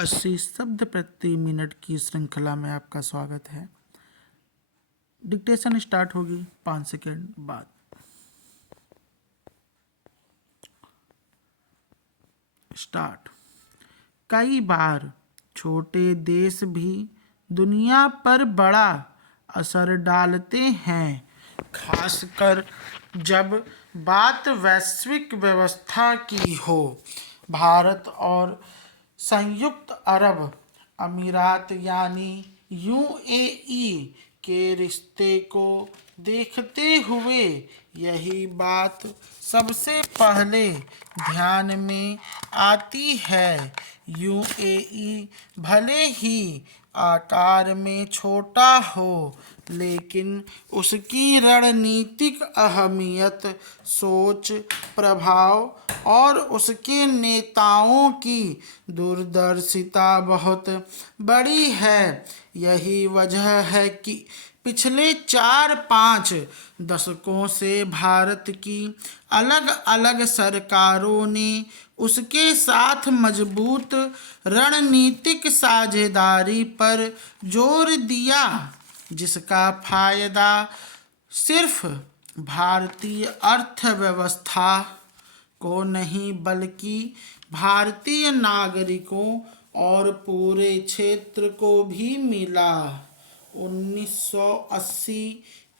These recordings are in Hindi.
80 शब्द प्रति मिनट की श्रृंखला में आपका स्वागत है। डिक्टेशन स्टार्ट होगी 5 सेकेंड बाद। स्टार्ट। कई बार छोटे देश भी दुनिया पर बड़ा असर डालते हैं, खासकर जब बात वैश्विक व्यवस्था की हो। भारत और संयुक्त अरब अमीरात यानी यूएई के रिश्ते को देखते हुए यही बात सबसे पहले ध्यान में आती है। यूएई भले ही आकार में छोटा हो, लेकिन उसकी रणनीतिक अहमियत, सोच, प्रभाव और उसके नेताओं की दूरदर्शिता बहुत बड़ी है। यही वजह है कि पिछले 4-5 दशकों से भारत की अलग अलग सरकारों ने उसके साथ मजबूत रणनीतिक साझेदारी पर जोर दिया, जिसका फायदा सिर्फ भारतीय अर्थव्यवस्था को नहीं बल्कि भारतीय नागरिकों और पूरे क्षेत्र को भी मिला। 1980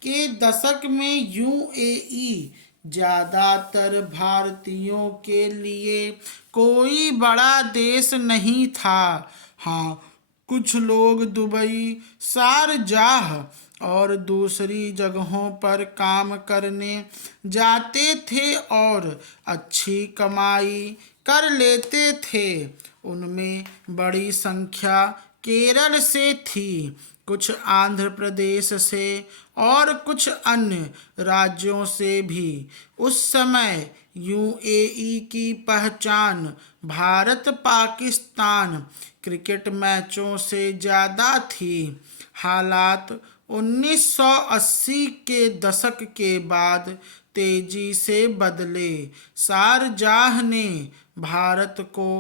के दशक में यूएई ज़्यादातर भारतीयों के लिए कोई बड़ा देश नहीं था। हाँ, कुछ लोग दुबई, शारजाह और दूसरी जगहों पर काम करने जाते थे और अच्छी कमाई कर लेते थे। उनमें बड़ी संख्या केरल से थी, कुछ आंध्र प्रदेश से और कुछ अन्य राज्यों से भी। उस समय यूएई की पहचान भारत पाकिस्तान क्रिकेट मैचों से ज़्यादा थी। हालात 1980 के दशक के बाद तेजी से बदले। शारजाह ने भारत को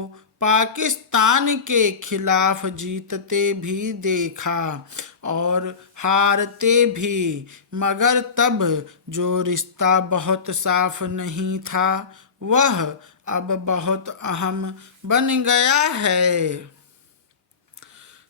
पाकिस्तान के खिलाफ जीतते भी देखा और हारते भी, मगर तब जो रिश्ता बहुत साफ नहीं था, वह अब बहुत अहम बन गया है।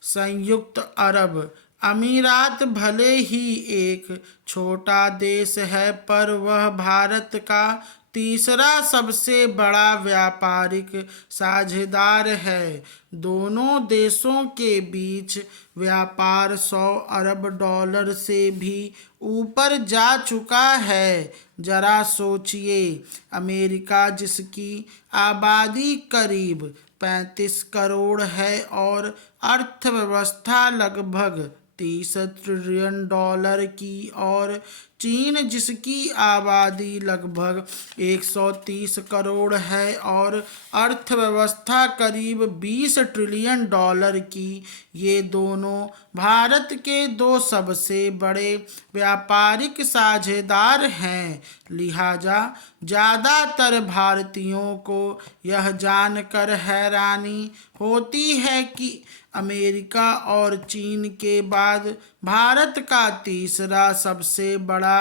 संयुक्त अरब अमीरात भले ही एक छोटा देश है, पर वह भारत का तीसरा सबसे बड़ा व्यापारिक साझेदार है। दोनों देशों के बीच व्यापार 100 अरब डॉलर से भी ऊपर जा चुका है। जरा सोचिए, अमेरिका जिसकी आबादी करीब 35 करोड़ है और अर्थव्यवस्था लगभग 30 ट्रिलियन डॉलर की, और चीन जिसकी आबादी लगभग 130 करोड़ है और अर्थव्यवस्था करीब 20 ट्रिलियन डॉलर की, ये दोनों भारत के दो सबसे बड़े व्यापारिक साझेदार हैं। लिहाजा ज़्यादातर भारतीयों को यह जानकर हैरानी होती है कि अमेरिका और चीन के बाद भारत का तीसरा सबसे बड़ा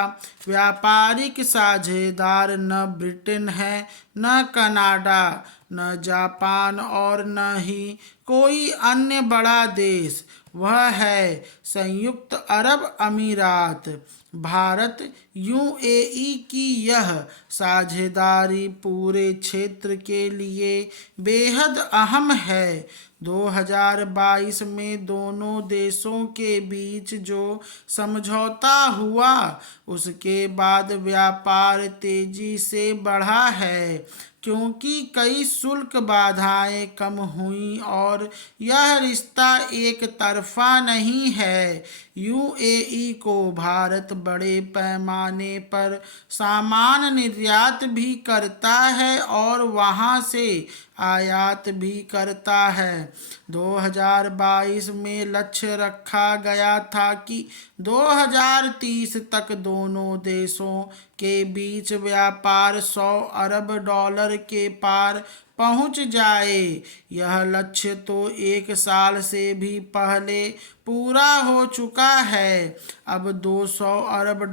व्यापारिक साझेदार न ब्रिटेन है, न कनाडा, न जापान और न ही कोई अन्य बड़ा देश। वह है संयुक्त अरब अमीरात। भारत यूएई की यह साझेदारी पूरे क्षेत्र के लिए बेहद अहम है। 2022 में दोनों देशों के बीच जो समझौता हुआ, उसके बाद व्यापार तेजी से बढ़ा है, क्योंकि कई शुल्क बाधाएं कम हुई और यह रिश्ता एक तरफा नहीं है। यूएई को भारत बड़े पैमाने पर सामान निर्यात भी करता है और वहां से आयात भी करता है। 2022 में लक्ष्य रखा गया था कि 2030 तक दोनों देशों के बीच व्यापार 100 अरब डॉलर के पार पहुंच जाए। यह लक्ष्य तो 1 साल से भी पहले पूरा हो चुका है। अब $200 अरब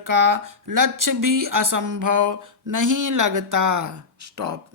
का लक्ष्य भी असंभव नहीं लगता। स्टॉप।